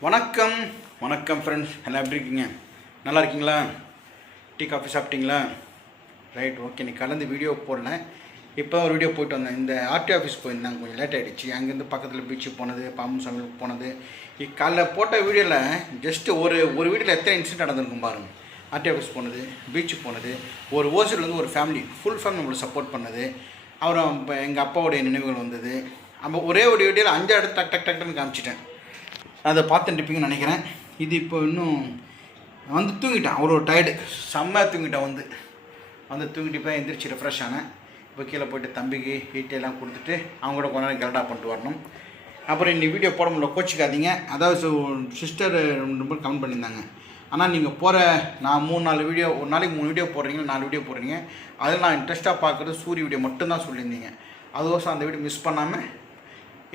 வணக்கம். வணக்கம் ஃப்ரெண்ட்ஸ் எல்லாம் எப்படி இருக்கீங்க? நல்லா இருக்கீங்களா? டீ காஃபி சாப்பிட்டீங்களா? ரைட் ஓகே நீ கலந்து வீடியோ போடல. இப்போ ஒரு வீடியோ போயிட்டு வந்தேன். இந்த ஆர்டி ஆஃபீஸ் போயிருந்தாங்க. கொஞ்சம் லேட் ஆகிடுச்சு அங்கேருந்து பக்கத்தில் பீச்சுக்கு போனது பாம்பு சமையலுக்கு போனது. இ- காலைல போட்ட வீடியோவில் ஜஸ்ட்டு ஒரு ஒரு வீடியோவில் எத்தனை இன்சிடென்ட் நடந்திருக்கும் பாருங்க. ஆர்டி ஆஃபீஸ் போனது பீச்சுக்கு போனது. ஒரு ஓசூர்லேருந்து ஒரு ஃபேமிலி ஃபுல் ஃபேமிலி நம்மளுக்கு சப்போர்ட் பண்ணது. அப்புறம் இப்போ எங்கள் அப்பாவுடைய நினைவுகள் வந்தது. நம்ம ஒரே ஒரு வீடியோவில் அஞ்சு இடத்து டக் டக் டக்குன்னு காமிச்சிட்டேன். அதை பார்த்துட்டுருப்பீங்கன்னு நினைக்கிறேன். இது இப்போ இன்னும் வந்து தூங்கிட்டான். அவ்வளோ டயர்டு செம்மையாக தூங்கிட்டான் வந்து. வந்து தூங்கிட்டு இப்போ எந்திரிச்சு ரெஃப்ரெஷ் ஆனேன். இப்போ கீழே போயிட்டு தம்பிக்கு ஹீட் எல்லாம் கொடுத்துட்டு அவங்க கூட கொஞ்ச நேரம் கரெக்டாக பண்ணிட்டு வரணும். அப்புறம் இன்னைக்கு வீடியோ போட முடியல. கோச்சிக்காதீங்க. அதாவது சிஸ்டர் ரெண்டு பேர் கமெண்ட் பண்ணியிருந்தாங்க. ஆனால் நீங்கள் போகிற நான் மூணு நாலு வீடியோ ஒரு நாளைக்கு மூணு வீடியோ போடுறீங்க நாலு வீடியோ போடுறீங்க. அதில் நான் இன்ட்ரெஸ்ட்டாக பார்க்குறது சூரிய வீடியோ மட்டும்தான் சொல்லியிருந்தீங்க. அதுக்கோசம் அந்த வீடியோ மிஸ் பண்ணாமல்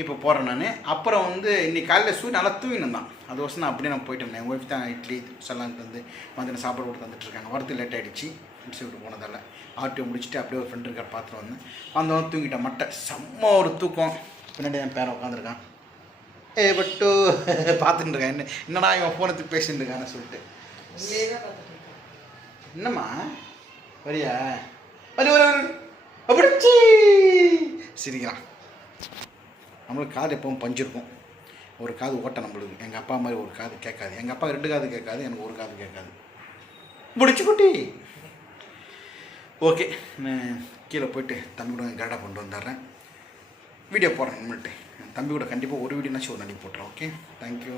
இப்போ போகிறேன் நான். அப்புறம் வந்து இன்னைக்கு காலையில் சூரியன் நல்லா தூங்கினு தான் அதுக்கோசம் நான் அப்படியே நான் போயிட்டு இருந்தேன் ஒய்ஃப் தான் இட்லி சலான் தந்து மதியம் சாப்பாடு கொடுத்து வந்துட்டு இருக்காங்க. வரது லேட் ஆகிடுச்சு ஃப்ரெண்ட்ஸ் விட்டு போனதால். ஆர்டிஓ முடிச்சுட்டு அப்படியே ஒரு ஃப்ரெண்ட் இருக்கார் பார்த்துட்டு வந்தேன். வந்தவன் தூங்கிட்டேன். மட்டை செம்ம ஒரு தூக்கம். பின்னாடி என் பேரை உட்காந்துருக்கான் ஏ பட்டு. பார்த்துட்டு இருக்கேன். என்ன என்னடா இவன் ஃபோனை எடுத்து பேசிட்டு இருக்கான்னு சொல்லிட்டு. என்னம்மா? வரியா? வரி வரி அப்படிச்சி சிரிக்கிறான். நம்மளுக்கு காது எப்பவும் பஞ்சிருக்கும் ஒரு காது ஓட்டை நம்மளுக்கு. எங்கள் அப்பா மாதிரி ஒரு காது கேட்காது. எங்கள் அப்பா ரெண்டு காது கேட்காது எனக்கு ஒரு காது கேட்காது. முடிச்சு குட்டி. ஓகே நான் கீழே போயிட்டு தம்பி கூட கரெக்டாக கொண்டு வந்துடுறேன். வீடியோ போடுறேன் இனிமேட்டு என் தம்பி கூட கண்டிப்பாக ஒரு வீடியோனாச்சும் ஒரு நாளைக்கு போட்டுறேன் ஓகே தேங்க்யூ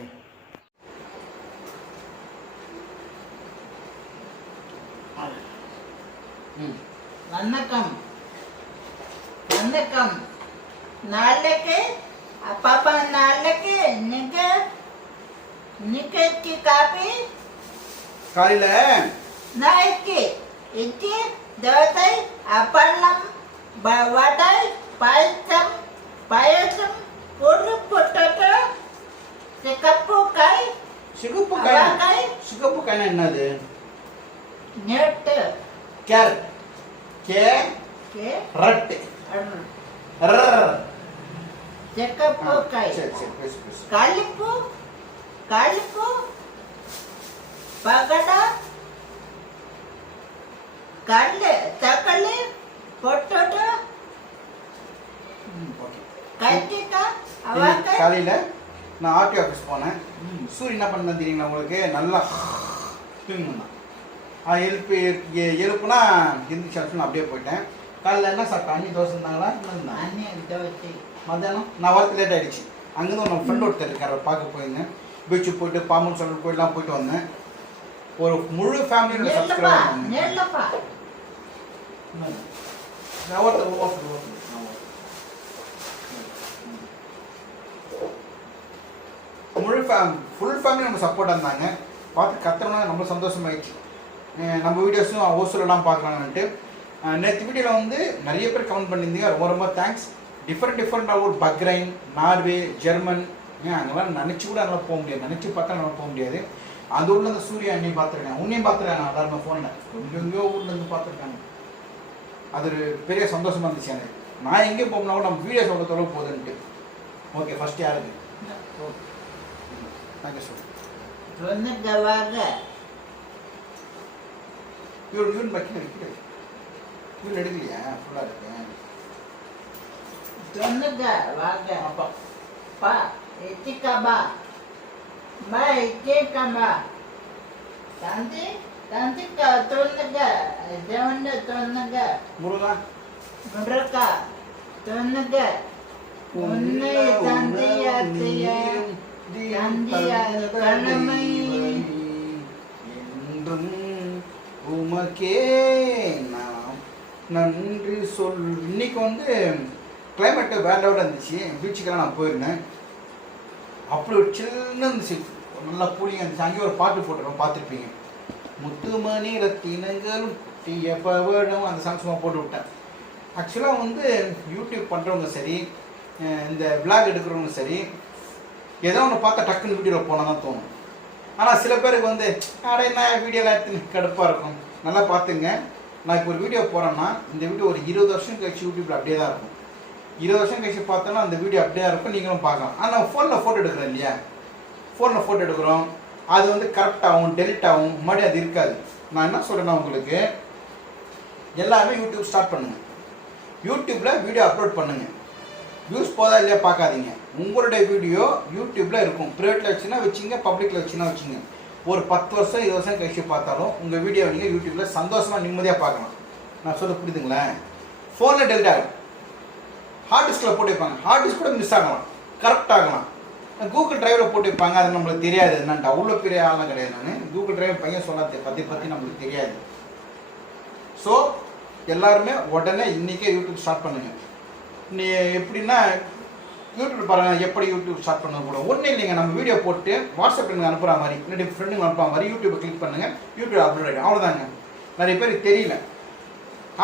வணக்கம். வணக்கம். நாளைக்கு பாப்பா நாளைக்கு நீங்க நீக்கி காப்பி காலையில் நாய்க்கு இட்லி தோசை அப்பளம் ப- வடை பாயசம் பாயசம் ஒரு பொட்டோட்டோ சிகப்பு காய் சிகப்பு காய் அவரைக்காய். சிகப்பு காய்னா என்னது நெட்டு கேரட் கே கே ரட்டு அரு. சிகப்பு காய் சரி சரி பேசு பேசு కాలిపు కాలిపు పగడ కళ్ళె తకలి పొట్టోటో ஓகே కట్టిక இன்னைக்கு అవకాయ காலையில் நான் ஆர்டி ஆஃபீஸ் போனேன் சூரியன் என்ன பண்ண தெரியுங்களா உங்களுக்கு நல்லா தூங்கணும் ஆ எழுப்பு எ- எழுப்புனா எந்திரிச்சு நான் அப்படியே போயிட்டேன் காலையில் என்ன சாப்பிட்டா? அண்ணி தோசை இருந்தாங்களா? என்ன அண்ணி மத்தியானம்? நான் வரத்து லேட் ஆகிடுச்சு அங்கேருந்து உன்னோட ஃப்ரெண்ட் ஒருத்தர் இருக்கார் பார்க்க போயிருந்தேன். பீச்சுக்கு போயிட்டு பாம்பன் சொல்ற கோயிலாம் போயிட்டு வந்தேன். ஒரு முழு ஃபேமிலியோட சப்ஸ்கிரைபர் நான் ஒருத்தர் ஒருத்தர் முழு ஃபேம் ஃபுல் ஃபேமிலி நம்ம சப்போர்ட்டாக இருந்தாங்க. பார்த்து கத்துறோம்னா ரொம்ப சந்தோஷமாயிடுச்சு. நம்ம வீடியோஸும் ஓசூலெலாம் பார்க்கலான்ட்டு நேற்று வீடியோவில் வந்து நிறைய பேர் கமெண்ட் பண்ணியிருந்தீங்க. ரொம்ப ரொம்ப தேங்க்ஸ் டிஃப்ரெண்ட் டிஃப்ரெண்ட்டாக ஒரு பக்ரைன் நார்வே ஜெர்மன் ஏன் அங்கெல்லாம் நினச்சி கூட அங்கே போக முடியாது. நினச்சி பார்த்தா நம்ம போக முடியாது. அது உள்ள அந்த சூர்யா அண்ணியை பார்த்துருக்கேன் உன்னையும் பார்த்துருக்கேன் நான் எல்லாருமே ஃபோனில் எங்கெங்கோ ஊர்லேருந்து பார்த்துருக்காங்க. அது ஒரு பெரிய சந்தோஷமாக இருந்துச்சு எனக்கு. நான் எங்கே போகணும்னா கூட நம்ம வீடியோ சொல்கிற தொலைவு போகுதுன்ட்டு. ஓகே ஃபஸ்ட் யாருக்கு தேங்க்யூ சார் தொண்ணூற்றவாக இவன் யூன் பக்கியில் வைக்கிறேன் ஃபுல் எடுக்கலையா? ஃபுல்லாக இருக்கு. சொல்லுங்க வாங்க அப்பா பா எத்திக்காமா அம்மா எத்திக்காமா தந்தி தந்திக்கா சொல்லுங்க தேவன் சொல்லுங்க முருகா. முருகா சொல்லுங்க உன்னை தந்தையாத்திய என்றும் உமக்கே நான் நன்றி சொல் இன்னைக்கு வந்து கிளைமேட்டு வேற லெவலில் இருந்துச்சு. பீச்சுக்கெல்லாம் நான் போயிருந்தேன். அப்படி ஒரு சில்லுன்னு இருந்துச்சு நல்லா கூலிங்காக இருந்துச்சு. அங்கேயே ஒரு பாட்டு போட்டுருக்கோம் பார்த்துருப்பீங்க. முத்துமணி ரத்தினங்களும் தீய பவழும் அந்த சாங் சும்மா போட்டு விட்டேன். ஆக்சுவலாக வந்து யூடியூப் பண்ணுறவங்க சரி இந்த விளாக் எடுக்கிறவங்க சரி ஏதோ ஒன்று பார்த்தா டக்குன்னு வீடியோவில் போனால் தான் தோணும். ஆனால் சில பேருக்கு வந்து அட என்ன வீடியோலாம் எடுத்து கடுப்பாக இருக்கும். நல்லா பார்த்துங்க. நான் இப்போ ஒரு வீடியோ போகிறேன்னா இந்த வீடியோ ஒரு இருபது வருஷம் கழிச்சு யூடியூப்பில் அப்படியே தான் இருக்கும். இருபது வருஷம் கழிச்சு பார்த்தோன்னா அந்த வீடியோ அப்படியே இருக்கும் நீங்களும் பார்க்கலாம். ஆனால் ஃபோனில் ஃபோட்டோ எடுக்கிறேன் இல்லையா? ஃபோனில் ஃபோட்டோ எடுக்கிறோம். அது வந்து கரெக்ட் ஆகும் டெலிட் ஆகும் அது இருக்காது. நான் என்ன சொல்கிறேன்னா உங்களுக்கு எல்லாமே யூடியூப் ஸ்டார்ட் பண்ணுங்கள் யூடியூப்பில் வீடியோ அப்லோட் பண்ணுங்கள் வியூஸ் போதா இல்லையா பார்க்காதீங்க. உங்களுடைய வீடியோ யூடியூப்பில் இருக்கும். ப்ரைவேட்டில் வச்சுன்னா வச்சுங்க பப்ளிக்கில் வச்சுன்னா வச்சுங்க. ஒரு பத்து வருஷம் இருபது வருஷம் கழிச்சு பார்த்தாலும் உங்கள் வீடியோ நீங்கள் யூடியூப்பில் சந்தோஷமாக நிம்மதியாக பார்க்கலாம். நான் சொல்ல புரியுதுங்களேன் ஃபோனில் டெலிட் ஆகும் ஹார்ட் டிஸ்கில் போட்டு வைப்பாங்க ஹார்ட் டிஸ்க் கூட மிஸ் ஆகலாம். கரெக்ட் ஆகலாம். கூகுள் டிரைவில் போட்டு வைப்பாங்க அது நம்மளுக்கு தெரியாது. என்னன்ட்டு அவ்வளோ பெரிய ஆளாக கிடையாது நான். கூகுள் டிரைவ் பையன் சொல்லாத பற்றி பற்றி நம்மளுக்கு தெரியாது. ஸோ எல்லாருமே உடனே இன்றைக்கே யூடியூப் ஸ்டார்ட் பண்ணுங்க. நீ எப்படின்னா யூடியூப் பாருங்கள் எப்படி யூடியூப் ஸ்டார்ட் பண்ண கூட. ஒன்றும் இல்லைங்க நம்ம வீடியோ போட்டு வாட்ஸ்அப் எனக்கு அனுப்புகிற மாதிரி இல்லாட்டி ஃப்ரெண்டுங்க அனுப்புகிற மாதிரி யூடியூப்பை கிளிக் பண்ணுங்கள் யூடியூப் அப்லோட் ஆகிடும் அவ்வளோதாங்க நிறைய பேருக்கு தெரியல.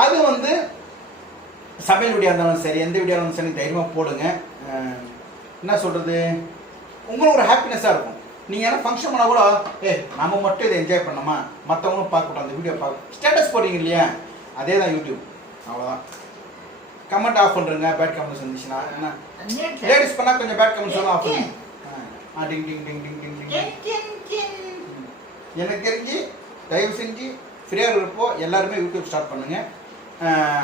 அது வந்து சமையல் வீடியோ இருந்தாலும் சரி எந்த வீடியோ இருந்தாலும் சரி தைரியமாக போடுங்க. என்ன சொல்கிறது உங்களுக்கு ஒரு ஹாப்பினஸ்ஸாக இருக்கும். நீங்கள் ஏன்னா ஃபங்க்ஷன் பண்ணால் கூட ஏ நம்ம மட்டும் இதை என்ஜாய் பண்ணோமா மற்றவங்களும் பார்க்கட்டும் அந்த வீடியோ பார்க்க ஸ்டேட்டஸ் போடுறீங்க இல்லையா? அதே தான் யூடியூப். அவ்வளோதான் கமெண்ட் ஆஃப் பண்ணுறேங்க பேட் கமெண்ட்ஸ் வந்துச்சுன்னா. என்ன லேடிஸ் பண்ணால் கொஞ்சம் பேட் கமெண்ட்ஸ் எல்லாம் ஆஃப் பண்ணுங்க ஆ டிங் டிங் டிங் டிங் டிங் டிங். எனக்கு தெரிஞ்சு தயவு செஞ்சு ஃப்ரீயாக இருப்போ எல்லாருமே யூடியூப் ஸ்டார்ட் பண்ணுங்க.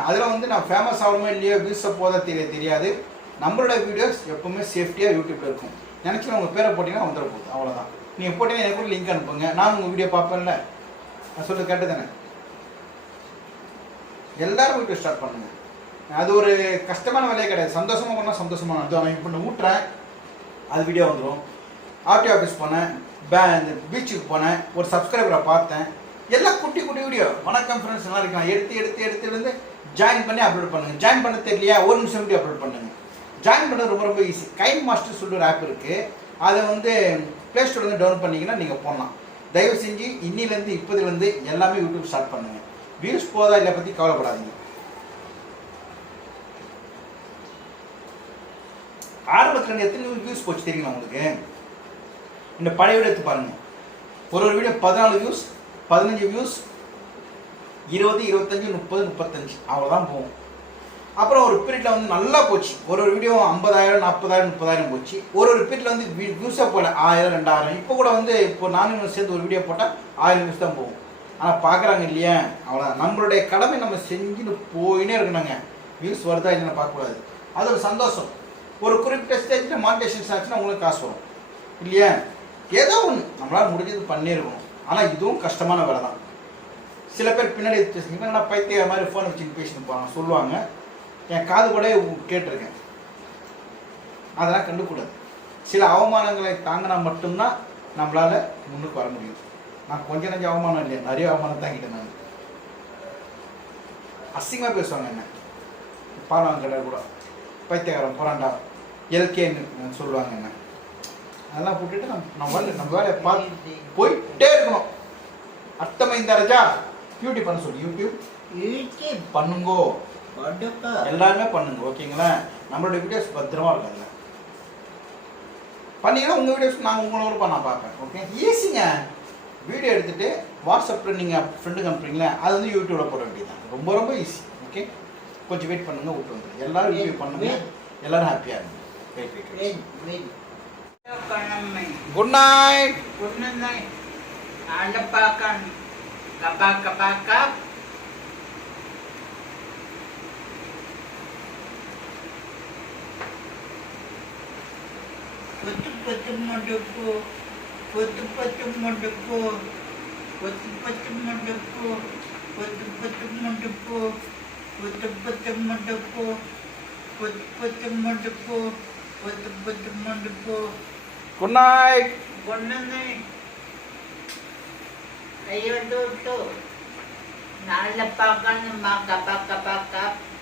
அதில் வந்து நான் ஃபேமஸ் ஆகணுமோ இல்லையோ வியூஸை போத தெரிய தெரியாது. நம்மளோட வீடியோஸ் எப்பவுமே சேஃப்டியாக யூடியூப்ல இருக்கும். நினச்சி உங்கள் பேரை போட்டிங்கன்னா வந்துட போகுது. அவ்வளோதான் நீங்கள் போட்டீங்கன்னா எனக்கு லிங்க் அனுப்புங்க. நான் உங்கள் வீடியோ பார்ப்பேன்ல. நான் சொல்லு கேட்டு தானே? எல்லாரும் யூடியூப் ஸ்டார்ட் பண்ணுங்க. அது ஒரு கஷ்டமான வேலையே கிடையாது. சந்தோஷமாக பண்ணால் சந்தோஷமாக அது நான் இப்போ ஊட்டுறேன். அது வீடியோ வந்துடும் ஆர்டி ஆஃபீஸ் போனேன். பே இந்த பீச்சுக்கு போனேன். ஒரு சப்ஸ்கிரைபரை பார்த்தேன். எல்லாம் குட்டி குட்டி வீடியோ வணக்கம் ஃப்ரெண்ட்ஸ் நல்லா இருக்கலாம் எடுத்து எடுத்து எடுத்து எடுத்து ஜாயின் பண்ணி அப்லோட் பண்ணுங்கள் ஜாயின் பண்ண தெரியலையா? ஒரு நிமிஷம் வீடியோ அப்லோட் பண்ணுங்க. ஜாயின் பண்ணது ரொம்ப ரொம்ப ஈஸி கைன் மாஸ்டர் சொல்லிட்டு ஒரு ஆப் இருக்குது அதை வந்து ப்ளே ஸ்டோர்லேருந்து டவுன்லோட் பண்ணிங்கன்னா நீங்கள் போடலாம். தயவு செஞ்சு இன்னிலேருந்து இப்போதுலேருந்து எல்லாமே யூடியூப் ஸ்டார்ட் பண்ணுங்க. வியூஸ் போதா இல்லை பற்றி கவலைப்படாதீங்க. இருந்து எத்தனை வியூஸ் போச்சு தெரியுமா உங்களுக்கு? இந்த பழைய வீடியோ எடுத்து பாருங்க. ஒரு ஒரு வீடியோ பதினாலு வியூஸ் பதினஞ்சு வியூஸ் இருபது இருபத்தஞ்சு முப்பது முப்பத்தஞ்சு. அவ்வளோதான் போகும். அப்புறம் ஒரு பீரியடில் வந்து நல்லா போச்சு. ஒரு ஒரு வீடியோ ஐம்பதாயிரம் நாற்பதாயிரம் முப்பதாயிரம் போச்சு. ஒரு ஒரு பீரியடில் வந்து வியூஸாக போகல. ஆயிரம் ரெண்டாயிரம். இப்போ கூட வந்து இப்போ நானும் சேர்ந்து ஒரு வீடியோ போட்டால் ஆயிரம் வியூஸ் தான் போகும். ஆனால் பார்க்குறாங்க இல்லையா? அவ்வளோதான் நம்மளுடைய கடமை நம்ம செஞ்சுன்னு போயினே இருக்கணுங்க. வியூஸ் வருதா இல்லைன்னு பார்க்கக்கூடாது. அது ஒரு சந்தோஷம். ஒரு குறிப்பிட்ட ஸ்டேஜில் மானிட்டேஷன்ஸ் ஆச்சுன்னா உங்களுக்கு காசு வரும். இல்லையா? ஏதோ ஒன்று நம்மளால் முடிஞ்சது பண்ணியிருக்கணும் ஆனால் இதுவும் கஷ்டமான வேலை தான். சில பேர் பின்னாடி பேசுங்க என்னடா பைத்திய மாதிரி ஃபோன் வச்சுட்டு பேசிட்டு போவாங்க சொல்லுவாங்க. என் காது கூட கேட்டிருக்கேன். அதெல்லாம் கண்டுக்கூடாது. சில அவமானங்களை தாங்கினா மட்டும்தான் நம்மளால முன்னுக்கு வர முடியும். நான் கொஞ்ச நஞ்சம் அவமானம் இல்லையா? நிறைய அவமானம் தாங்கிட்டேன் நான். அசிங்கமாக பேசுவாங்க என்ன? பாலம் கிடையாது கூட. பைத்தியகாரம் புறாண்டா எல்கேன்னு சொல்லுவாங்க என்ன. அதெல்லாம் போட்டுட்டு நம்ம நம்ம வேலை நம்ம வேலையை பார்த்து போயிட்டே இருக்கணும். அர்த்தமைந்த ராஜா பியூட்டி பண்ண சொல்லி யூடியூப். பண்ணுங்கோ. எல்லாருமே பண்ணுங்க ஓகேங்களா? நம்மளோட வீடியோஸ் பத்திரமா இருக்கும் அதில் பண்ணீங்கன்னா உங்கள் வீடியோஸ் நான் உங்களோட நான் பார்ப்பேன் ஓகே ஈஸிங்க வீடியோ எடுத்துட்டு வாட்ஸ்அப்பில் நீங்கள் ஃப்ரெண்டுக்கு அனுப்புறீங்களா அது வந்து யூடியூப்ல போட வேண்டியதுதான். ரொம்ப ரொம்ப ஈஸி ஓகே கொஞ்சம் வெயிட் பண்ணுங்க விட்டு வந்துடும் எல்லாரும் ரிவ்யூ பண்ணுங்க. எல்லாரும் ஹாப்பியாக இருங்க. வெயிட் வெயிட் குட் நைட் பொண்ணுங்க ஆண்ட பார்க்கான் கபா கபா கப். பொத்து பொத்து மடுப்பு பொத்து பொத்து மடுப்பு பொத்து பொத்து மடுப்பு பொத்து பொத்து மடுப்பு பொத்து பொத்து மடுப்பு பொத்து பொத்து மடுப்பு பொத்து பொத்து மடுப்பு குட் நைட் பொண்ணுங்க ஐயோ டூ நாளில் பார்க்கணுமா கப்பா கப்பா கப்